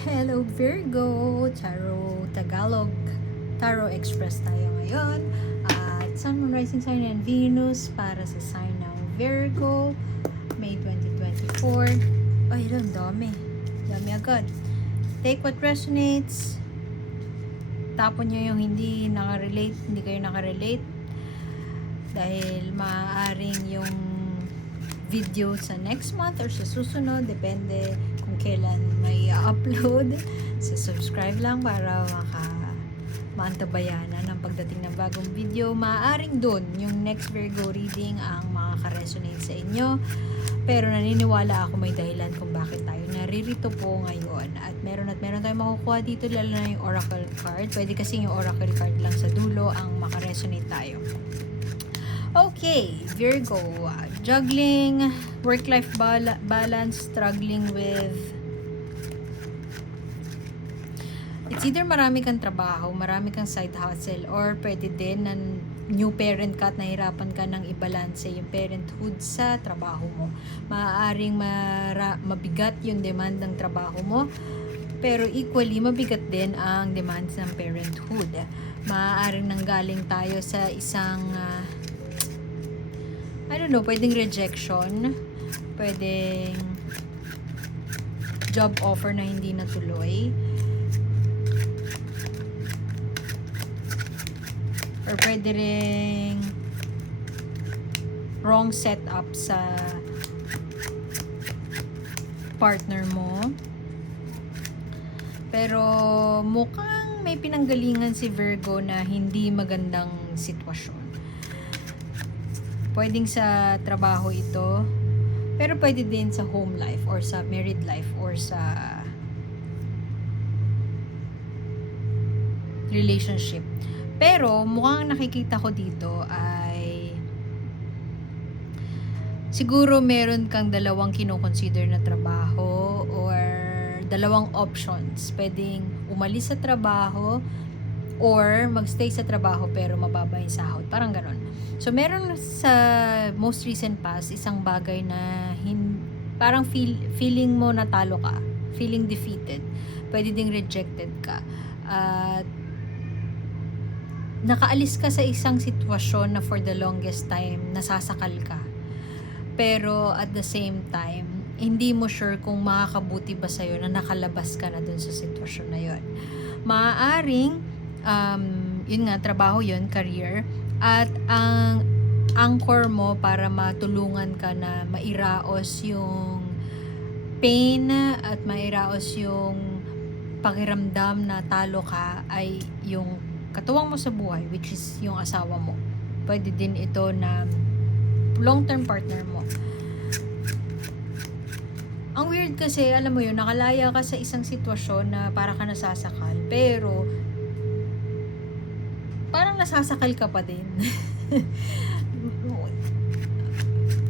Hello Virgo, Tarot Express tayo ngayon. At Sun, Moon, Rising Sign and Venus para sa sign ng Virgo, May 2024. Ay, yun, dami. Dami agad. Take what resonates. Tapon nyo yung hindi kayo nakarelate. Dahil maaaring yung video sa next month or sa susunod, depende kung kailan may upload. So subscribe lang para maantabayanan ng pagdating ng bagong video. Maaaring doon yung next Virgo reading ang makaka-resonate sa inyo, pero naniniwala ako may dahilan kung bakit tayo naririto po ngayon. At meron tayong makukuha dito, lalo na yung oracle card. Pwede kasi yung oracle card lang sa dulo ang makaresonate tayo. Okay, Virgo, juggling, work-life balance, struggling with... It's either marami kang trabaho, marami kang side hustle, or pwede din na new parent ka at nahirapan ka ng i-balance yung parenthood sa trabaho mo. Maaaring mabigat yung demand ng trabaho mo, pero equally mabigat din ang demands ng parenthood. Maaaring nanggaling tayo sa isang... I don't know, pwedeng rejection, pwedeng job offer na hindi natuloy, or pwede ring wrong setup sa partner mo. Pero mukhang may pinanggalingan si Virgo na hindi magandang sitwasyon. Pwedeng sa trabaho ito, pero pwede din sa home life or sa married life or sa relationship. Pero mukhang nakikita ko dito ay siguro meron kang dalawang kinoconsider na trabaho or dalawang options. Pwedeng umalis sa trabaho or magstay sa trabaho pero mababa yung sahod. Parang ganon. So, meron sa most recent past isang bagay na parang feeling mo natalo ka. Feeling defeated. Pwede ding rejected ka. At nakaalis ka sa isang sitwasyon na for the longest time nasasakal ka. Pero at the same time, hindi mo sure kung makakabuti ba sa'yo na nakalabas ka na dun sa sitwasyon na yun. Maaaring yun nga, trabaho yun, career, at ang anchor mo para matulungan ka na mairaos yung pain at mairaos yung pakiramdam na talo ka ay yung katuwang mo sa buhay, which is yung asawa mo. Pwede din ito na long-term partner mo. Ang weird kasi, alam mo yun, nakalaya ka sa isang sitwasyon na para ka nasasakal, pero parang nasasakal ka pa din.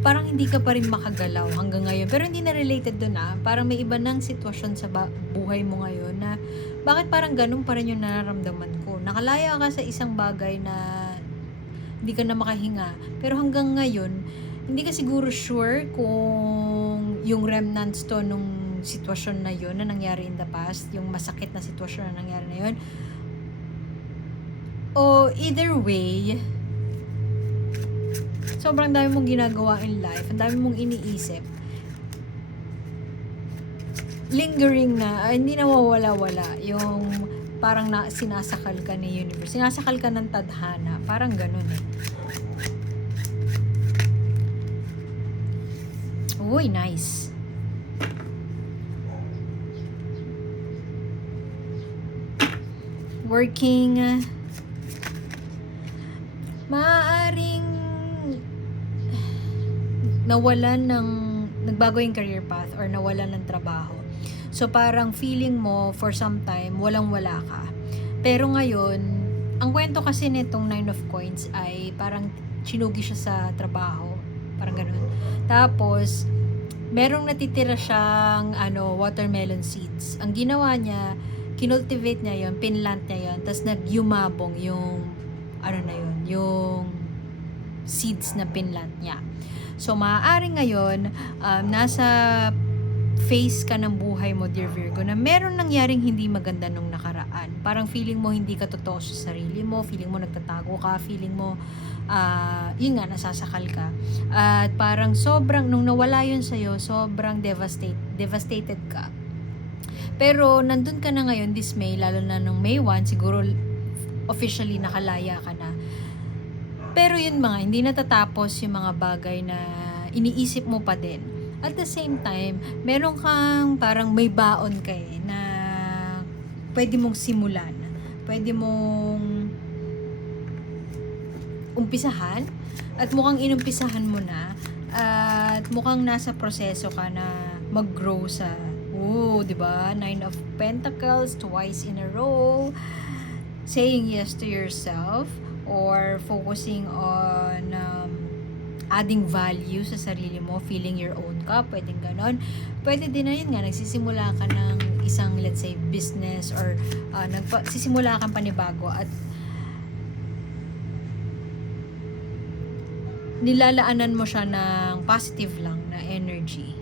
Parang hindi ka pa rin makagalaw hanggang ngayon. Pero hindi na related doon Parang may iba ng sitwasyon sa buhay mo ngayon na bakit parang ganun pa rin yung nararamdaman ko. Nakalaya ka sa isang bagay na hindi ka na makahinga. Pero hanggang ngayon, hindi ka siguro sure kung yung remnants to nung sitwasyon na yun na nangyari in the past, yung masakit na sitwasyon na nangyari na yun. O either way, sobrang dami mong ginagawa in life, ang dami mong iniisip. Lingering na, hindi nawawala-wala. Yung parang sinasakal ka ni universe. Sinasakal ka ng tadhana. Parang ganun eh. Uy, nice. Working... maaaring nagbago yung career path or nawalan ng trabaho. So parang feeling mo for some time walang-wala ka. Pero ngayon, ang kwento kasi nitong 9 of Coins ay parang sinugi siya sa trabaho. Parang ganun. Tapos, merong natitira siyang watermelon seeds. Ang ginawa niya, kinultivate niya yon, pinlant niya yon, tapos nagyumabong yung yung seeds na pinlant niya. So, maaari ngayon, nasa phase ka ng buhay mo, dear Virgo, na meron nangyaring hindi maganda nung nakaraan. Parang feeling mo hindi ka totoo sa sarili mo, feeling mo nagtatago ka, feeling mo, yun nga, nasasakal ka. At parang sobrang, nung nawala yun sa'yo, sobrang devastated ka. Pero nandun ka na ngayon this May, lalo na nung May 1, siguro officially nakalaya ka na. Pero yun mga, hindi natatapos yung mga bagay na iniisip mo pa din. At the same time, meron kang parang may baon ka na pwede mong simulan. Pwede mong umpisahan. At mukhang inumpisahan mo na. At mukhang nasa proseso ka na mag-grow sa, di ba? 9 of Pentacles, twice in a row. Saying yes to yourself or focusing on adding value sa sarili mo, feeling your own ka, pwedeng ganon. Pwede din na yun nga, nagsisimula ka ng isang, let's say, business or nagsisimula kang panibago at nilalaanan mo siya ng positive lang na energy.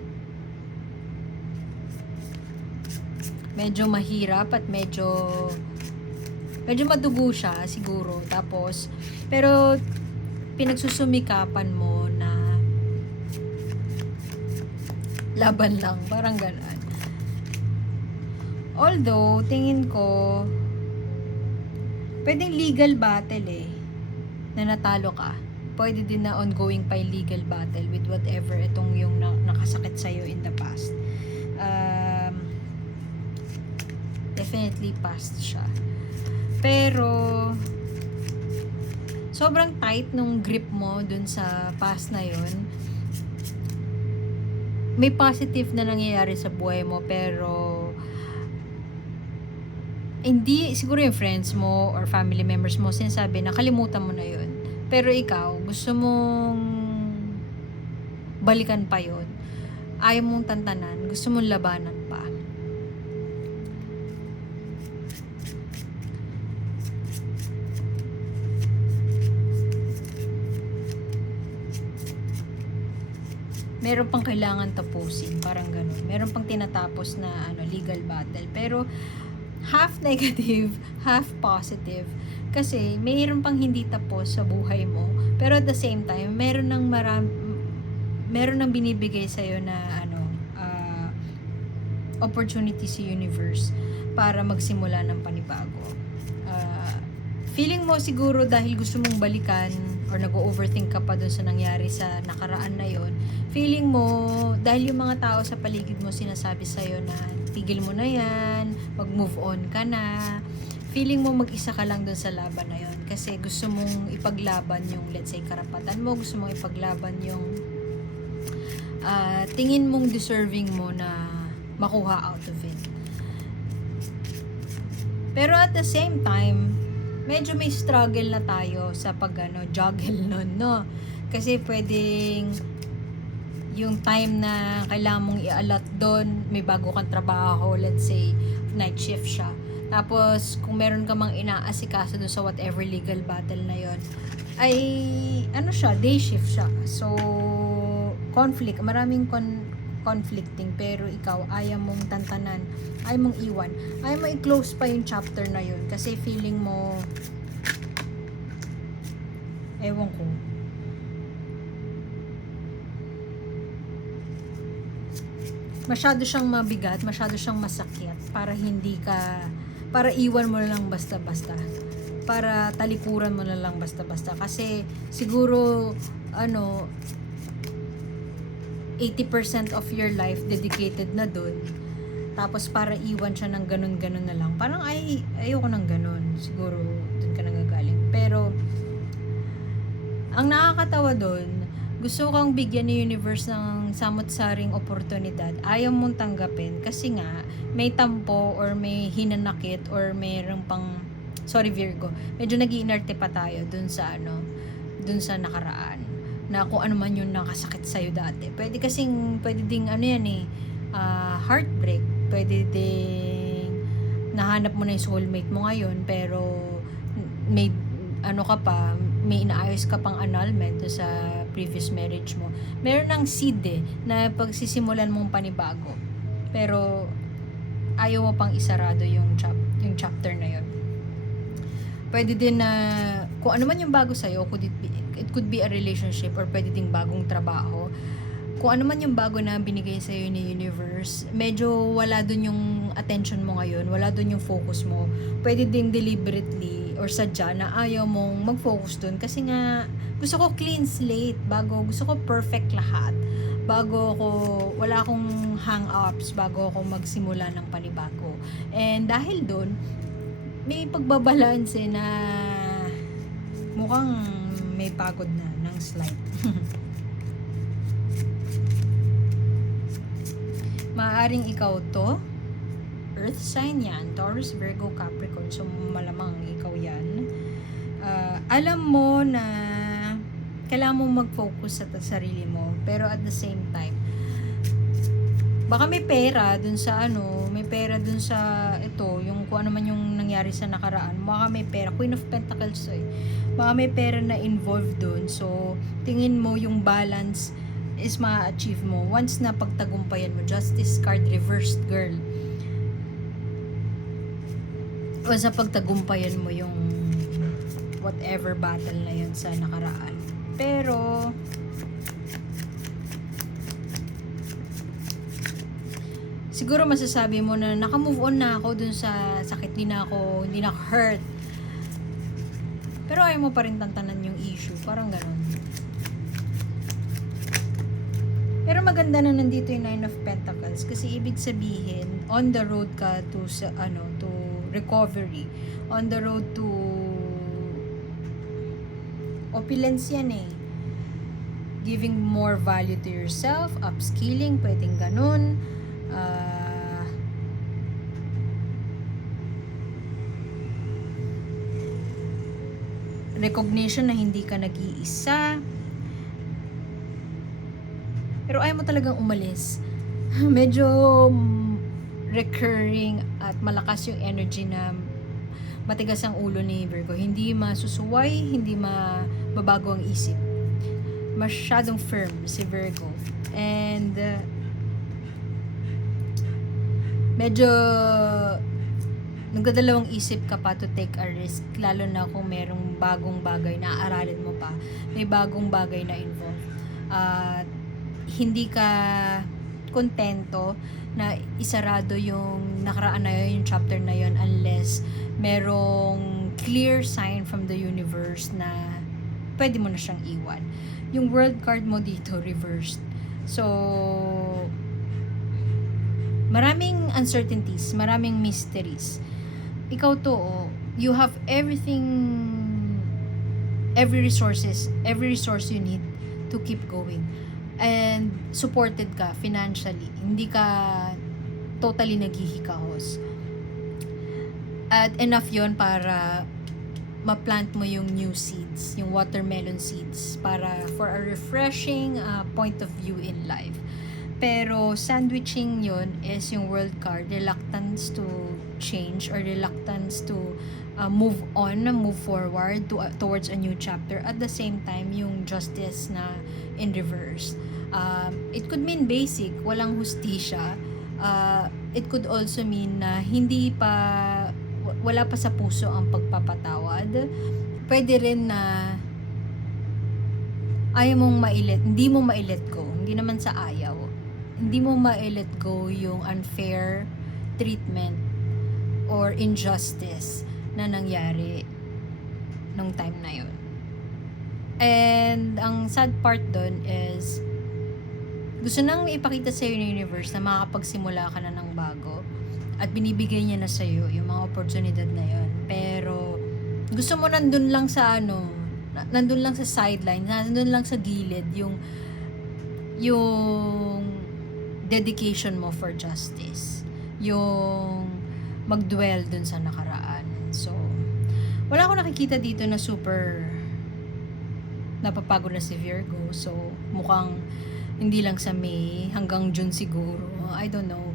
Medyo mahirap at medyo madugo siya siguro. Tapos, pero pinagsusumikapan mo na laban lang, parang gano'n. Although, tingin ko, pwedeng legal battle na natalo ka. Pwede din na ongoing pa yung legal battle with whatever itong yung nakasakit sa'yo in the past. Definitely past siya. Pero, sobrang tight nung grip mo dun sa past na yun. May positive na nangyayari sa buhay mo, pero hindi, siguro yung friends mo or family members mo sinasabi na kalimutan mo na yun. Pero ikaw, gusto mong balikan pa yun. Ayaw mong tantanan, gusto mong labanan pa. Meron pang kailangan tapusin, parang ganun. Meron pang tinatapos na legal battle. Pero half negative, half positive. Kasi mayroon pang hindi tapos sa buhay mo. Pero at the same time, meron nang binibigay sa'yo na opportunity sa universe para magsimula ng panibago. Feeling mo siguro dahil gusto mong balikan or nag-overthink ka pa dun sa nangyari sa nakaraan na yon, feeling mo dahil yung mga tao sa paligid mo sinasabi sa'yo na tigil mo na yan, mag-move on ka na, feeling mo mag-isa ka lang dun sa laban na yon kasi gusto mong ipaglaban yung, let's say, karapatan mo, gusto mong ipaglaban yung tingin mong deserving mo na makuha out of it. Pero at the same time, medyo may struggle na tayo sa juggle nun, no? Kasi pwedeng yung time na kailangan mong i-allot doon, may bago kang trabaho, let's say, night shift siya. Tapos, kung meron ka mang inaasikaso doon sa whatever legal battle na yon, ay, day shift siya. So, conflict, maraming conflicting, pero ikaw, ayaw mong tantanan, ayaw mong iwan, ayaw mo i-close pa yung chapter na yun, kasi feeling mo, ewan ko, masyado siyang mabigat, masyado siyang masakit, para iwan mo na lang basta-basta, para talikuran mo na lang basta-basta, kasi siguro, 80% of your life dedicated na dun. Tapos para iwan siya ng ganun-ganun na lang. Parang ayoko ng ganun. Siguro dun ka nanggagaling. Pero ang nakakatawa dun, gusto kang bigyan ni universe ng samot-saring oportunidad. Ayaw mong tanggapin kasi nga may tampo or may hinanakit or mayroong pang, sorry Virgo, medyo nag-iinarte pa tayo dun sa nakaraan, na kung ano man yung nakasakit sa'yo dati. Pwede ding heartbreak. Pwede ding nahanap mo na yung soulmate mo ngayon, pero may inaayos ka pang annulment sa previous marriage mo. Meron ng seed na pagsisimulan mong panibago. Pero ayaw mo pang isarado yung chapter na yun. Pwede din na kung ano man yung bago sa'yo, it could be a relationship or pwede ding bagong trabaho. Kung ano man yung bago na binigay sa'yo ni universe, medyo wala dun yung attention mo ngayon, wala dun yung focus mo. Pwede ding deliberately or sadya na ayaw mong mag-focus dun kasi nga gusto ko clean slate, gusto ko perfect lahat. Wala akong hang-ups bago ako magsimula ng panibago. And dahil dun, may pagbabalanse na mukhang may pagod na ng slight. Maaring ikaw to, earth sign yan, Taurus, Virgo, Capricorn, so malamang ikaw yan. Alam mo na kailangan mo mag-focus sa sarili mo, pero at the same time, baka may pera dun sa ito, yung kung ano man yung nangyari sa nakaraan, baka may pera, Queen of Pentacles baka may pera na involved dun, so tingin mo yung balance is ma-achieve mo once na pagtagumpayan mo. Justice card reversed, girl. Once na pagtagumpayan mo yung whatever battle na yun sa nakaraan. Pero siguro masasabi mo na naka-move on na ako dun sa sakit, hindi na ako hurt. Pero ayaw mo pa rin tantanan yung issue, parang ganon. Pero maganda na nandito yung Nine of Pentacles kasi ibig sabihin on the road ka to recovery, on the road to opulence yan giving more value to yourself, upskilling, pwedeng ganun. Recognition na hindi ka nag-iisa. Pero ayaw mo talagang umalis. Medyo recurring at malakas yung energy na matigas ang ulo ni Virgo. Hindi masusuway, hindi mababago ang isip. Masyadong firm si Virgo. And medyo nagdadalawang isip ka pa to take a risk, lalo na kung merong bagong bagay na aaralin mo pa. May bagong bagay na involved. Hindi ka kontento na isarado yung nakaraan na yun, yung chapter na yun, unless merong clear sign from the universe na pwede mo na siyang iwan. Yung world card mo dito, reversed. So, maraming uncertainties, maraming mysteries. Ikaw to, you have everything, every resource you need to keep going. And supported ka financially, hindi ka totally naghihikahos. At enough yon para ma-plant mo yung new seeds, yung watermelon seeds, para for a refreshing point of view in life. Pero sandwiching yon is yung world card, reluctance to change or reluctance to move forward towards a new chapter. At the same time, yung justice na in reverse. It could mean basic, walang hustisya. It could also mean na wala pa sa puso ang pagpapatawad. Pwede rin na hindi mo ma-let go. Hindi naman sa ayaw. Hindi mo ma-let go yung unfair treatment or injustice na nangyari nung time na yun. And ang sad part doon is gusto nang ipakita sa'yo ng universe na makakapagsimula ka na ng bago at binibigay niya na sa'yo yung mga oportunidad na yun. Pero gusto mo nandun lang sa sideline, nandun lang sa gilid yung dedication mo for justice, yung mag-dwell dun sa nakaraan. So, wala akong nakikita dito na super napapagod na si Virgo. So, mukhang hindi lang sa May, hanggang June siguro. I don't know.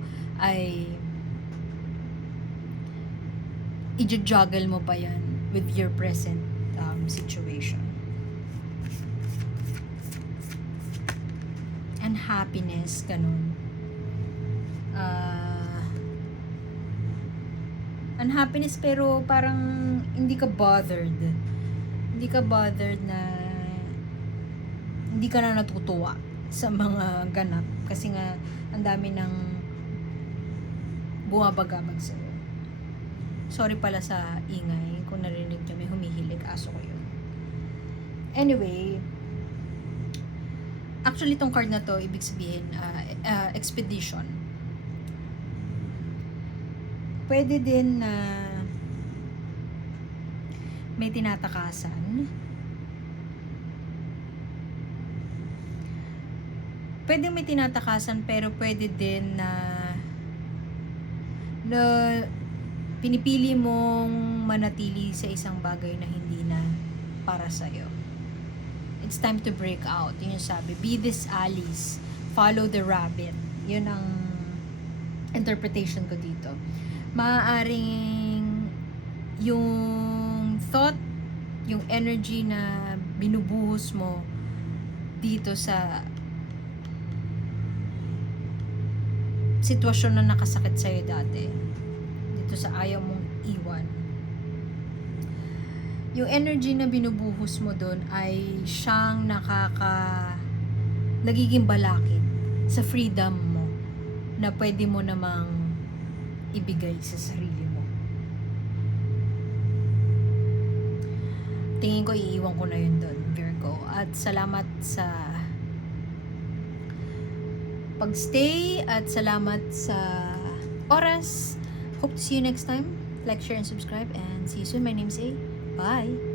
I-juggle mo pa yan with your present situation. And happiness, ganun. ah, unhappiness, pero parang hindi ka bothered. Hindi ka bothered na hindi ka na natutuwa sa mga ganap. Kasi nga, ang dami ng bumabagabag sa'yo. Sorry pala sa ingay. Kung narinig nyo, may humihilig. Aso ko yun. Anyway, actually, tong card na to, ibig sabihin, expedition. Pwede din na may tinatakasan. Pwede may tinatakasan, pero pwede din na pinipili mong manatili sa isang bagay na hindi na para sa'yo. It's time to break out. Yun yung sabi. Be this Alice. Follow the rabbit. Yun ang interpretation ko dito. Maaaring yung thought, yung energy na binubuhos mo dito sa sitwasyon na nakasakit sa'yo dati, dito sa ayaw mong iwan, yung energy na binubuhos mo doon ay siyang nagiging balakid sa freedom mo na pwede mo namang ibigay sa sarili mo. Tingin ko iiwan ko na yun doon, Virgo. At salamat sa pagstay at salamat sa oras. Hope to see you next time. Like, share, and subscribe, and see you soon. My name's A. Bye!